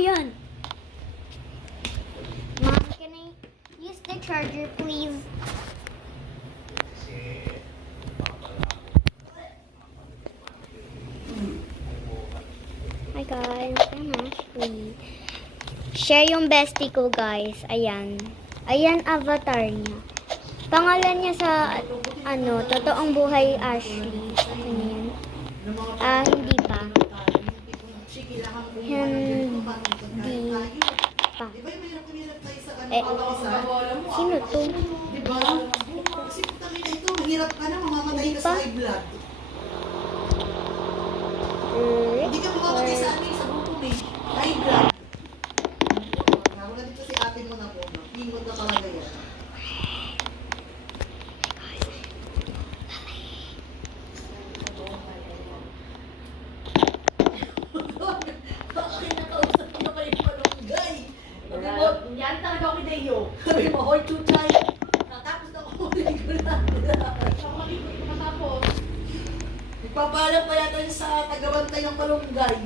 yan? Mom, can I use the charger, please? Hi guys, I'm Ashley. Share yung bestie ko guys. Ayan. Ayan avatar niya. Pangalan niya sa totoong buhay Ashley. Ano yan? Hindi pa. Hindi pa. Sino to? Hirap ka na, mamamatay ka sa high blood. Hindi ka mamamatay sa amin, sa gutom eh. High blood. Wala dito si ate mo na po. Ingot na talaga yan. Bakit nakausap niya pa yung palunggay? Sabi mo, yan talaga ako ideyo. Sabi mo, hoy, chuchay. Tapos na ako ulit ko na. Nagpapalam pa yata yun sa tagabantay ng palunggay.